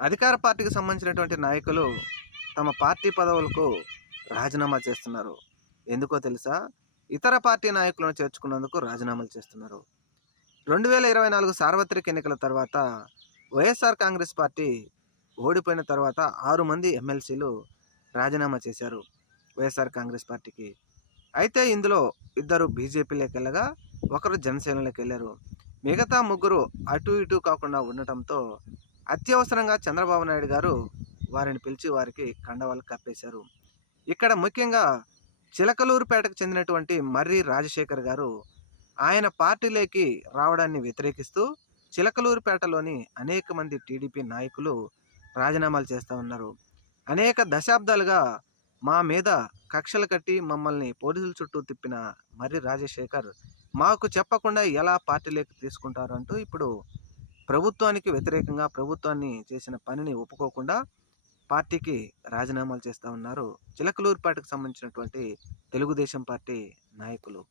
అధికార పార్టీకి సంబంధించినటువంటి నాయకులు తమ పార్టీ పదవులకు రాజీనామా చేస్తున్నారు. ఎందుకో తెలుసా? ఇతర పార్టీ నాయకులను చేర్చుకున్నందుకు రాజీనామాలు చేస్తున్నారు. 2024 సార్వత్రిక ఎన్నికల తర్వాత వైఎస్ఆర్ కాంగ్రెస్ పార్టీ ఓడిపోయిన తర్వాత 6 మంది ఎమ్మెల్సీలు రాజీనామా చేశారు వైఎస్ఆర్ కాంగ్రెస్ పార్టీకి. అయితే ఇందులో ఇద్దరు బీజేపీలోకెళ్ళగా ఒకరు జనసేనలోకి వెళ్ళారు. మిగతా ముగ్గురు అటు ఇటు కాకుండా ఉండటంతో అత్యవసరంగా చంద్రబాబు నాయుడు గారు వారిని పిలిచి వారికి కండవాలు కప్పేశారు. ఇక్కడ ముఖ్యంగా చిలకలూరుపేటకు చెందినటువంటి మర్రి రాజశేఖర్ గారు ఆయన పార్టీలోకి రావడాన్ని వ్యతిరేకిస్తూ చిలకలూరుపేటలోని అనేక మంది టీడీపీ నాయకులు రాజీనామాలు చేస్తూ ఉన్నారు. అనేక దశాబ్దాలుగా మా మీద కక్షలు కట్టి మమ్మల్ని పోలీసుల చుట్టూ తిప్పిన మర్రి రాజశేఖర్ మాకు చెప్పకుండా ఎలా పార్టీలోకి తీసుకుంటారు అంటూ ఇప్పుడు ప్రభుత్వానికి వ్యతిరేకంగా ప్రభుత్వాన్ని చేసిన పనిని ఒప్పుకోకుండా పార్టీకి రాజీనామాలు చేస్తూ ఉన్నారు చిలకలూరుపేటకు సంబంధించినటువంటి తెలుగుదేశం పార్టీ నాయకులు.